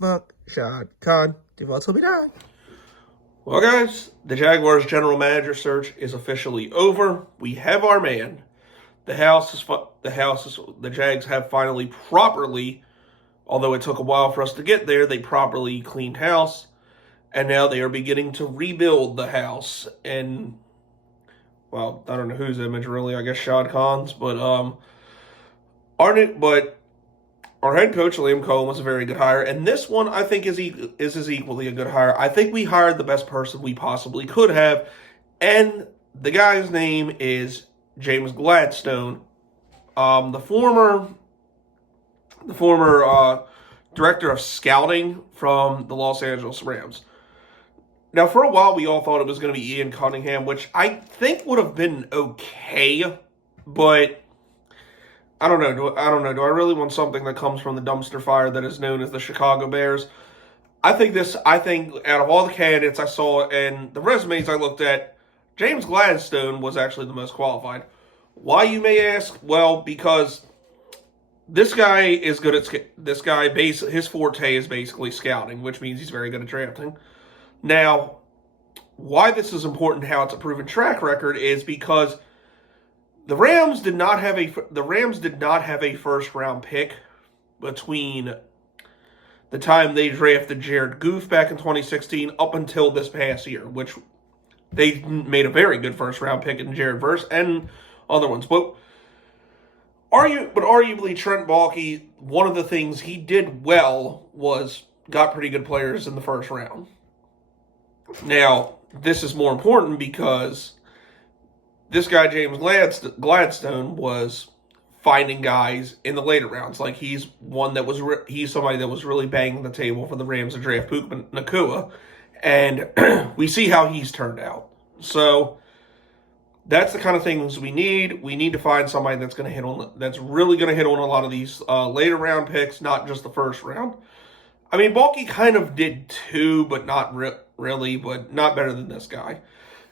Fuck Shad Khan. Defaults will be done. Well, guys, the Jaguars general manager search is officially over. We have our man. The Jags have finally properly, although it took a while for us to get there, they properly cleaned house, and now they are beginning to rebuild the house. And well, I don't know whose image really. I guess Shad Khan's, but our head coach Liam Cohen was a very good hire, and this one I think is equally a good hire. I think we hired the best person we possibly could have, and the guy's name is James Gladstone, the former director of scouting from the Los Angeles Rams. Now, for a while, we all thought it was going to be Ian Cunningham, which I think would have been okay, but I don't know. Do I really want something that comes from the dumpster fire that is known as the Chicago Bears? I think out of all the candidates I saw and the resumes I looked at, James Gladstone was actually the most qualified. Why, you may ask? Well, because this guy is good at his forte is basically scouting, which means he's very good at drafting. Now, why this is important, how it's a proven track record, is because the Rams did not have a first round pick between the time they drafted Jared Goff back in 2016 up until this past year, which they made a very good first round pick in Jared Verse and other ones. But arguably Trent Baalke, one of the things he did well was got pretty good players in the first round. Now, this is more important because this guy, James Gladstone, was finding guys in the later rounds. Like, he's somebody that was really banging the table for the Rams to draft Puka Nacua, and we see how he's turned out. So that's the kind of things we need. We need to find somebody that's really going to hit on a lot of these later round picks, not just the first round. I mean, Baalke kind of did too, but not really, but not better than this guy.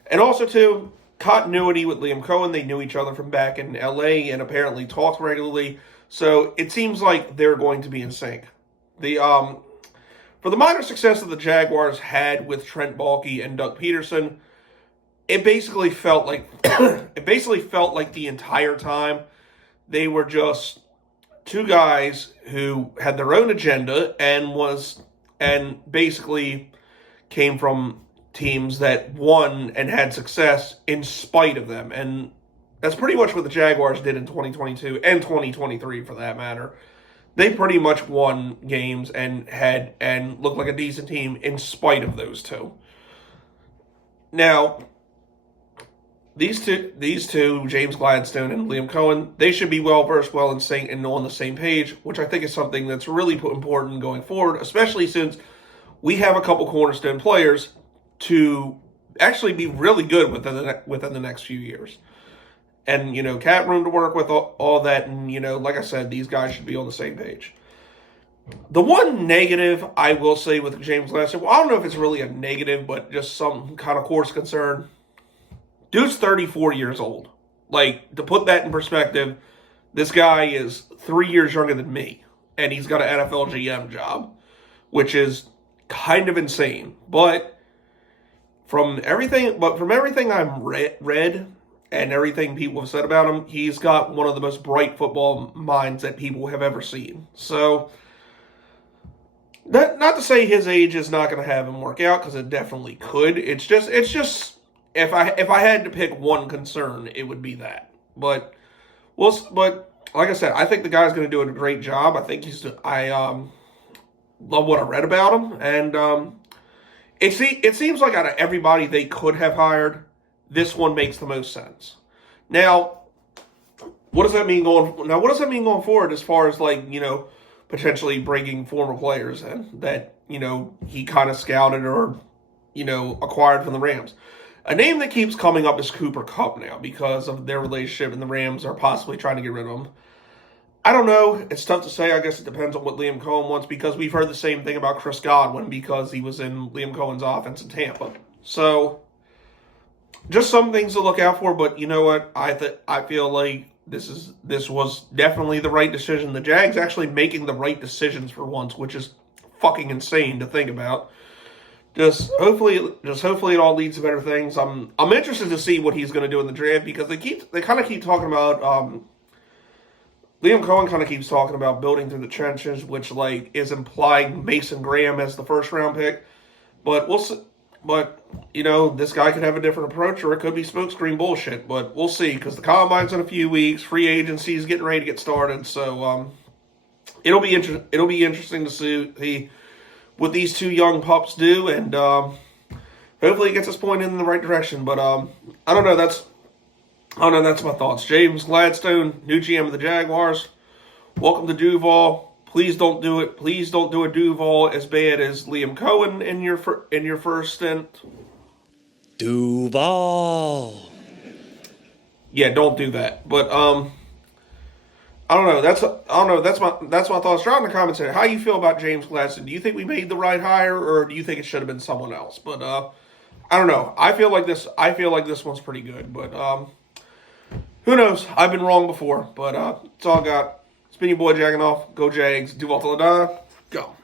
And also, too, continuity with Liam Cohen. They knew each other from back in L.A. and apparently talked regularly. So it seems like they're going to be in sync. For the minor success that the Jaguars had with Trent Baalke and Doug Peterson, it basically felt like the entire time they were just two guys who had their own agenda and basically came from teams that won and had success in spite of them. And that's pretty much what the Jaguars did in 2022 and 2023 for that matter. They pretty much won games and looked like a decent team in spite of those two. Now, these two, James Gladstone and Liam Cohen, they should be well-versed, in sync, and on the same page, which I think is something that's really important going forward, especially since we have a couple cornerstone players to actually be really good within the next few years. And, cap room to work with, all that, and, like I said, these guys should be on the same page. The one negative I will say with James Gladstone, I don't know if it's really a negative, but just some kind of course concern. Dude's 34 years old. Like, to put that in perspective, this guy is 3 years younger than me, and he's got an NFL GM job, which is kind of insane. But from everything I've read and everything people have said about him, he's got one of the most bright football minds that people have ever seen. So, not to say his age is not going to have him work out, because it definitely could. It's just if I had to pick one concern, it would be that. But like I said, I think the guy's going to do a great job. I love what I read about him, and it seems like out of everybody they could have hired, this one makes the most sense. Now, what does that mean going forward as far as potentially bringing former players in that he kind of scouted or acquired from the Rams? A name that keeps coming up is Cooper Kupp now because of their relationship, and the Rams are possibly trying to get rid of him. I don't know. It's tough to say. I guess it depends on what Liam Cohen wants, because we've heard the same thing about Chris Godwin because he was in Liam Cohen's offense in Tampa. So, just some things to look out for, but you know what? I feel like this was definitely the right decision. The Jags actually making the right decisions for once, which is fucking insane to think about. Just hopefully it all leads to better things. I'm interested to see what he's going to do in the draft because they kind of keep talking about Liam Cohen kind of keeps talking about building through the trenches, which like is implying Mason Graham as the first round pick. But we'll see. But this guy could have a different approach, or it could be smokescreen bullshit. But we'll see because the combine's in a few weeks, free agency is getting ready to get started. So it'll be interesting to see what these two young pups do, and hopefully it gets us pointed in the right direction. But I don't know. That's my thoughts. James Gladstone, new GM of the Jaguars. Welcome to Duval. Please don't do it. Please don't do a Duval as bad as Liam Cohen in your first stint. Duval. Yeah, don't do that. But I don't know. That's my thoughts. Drop in the comments here. How you feel about James Gladstone? Do you think we made the right hire, or do you think it should have been someone else? But I don't know. I feel like this one's pretty good. But who knows? I've been wrong before. But it's all I got. It's been your boy Jagging Off. Go Jags. Duval till I die. Go.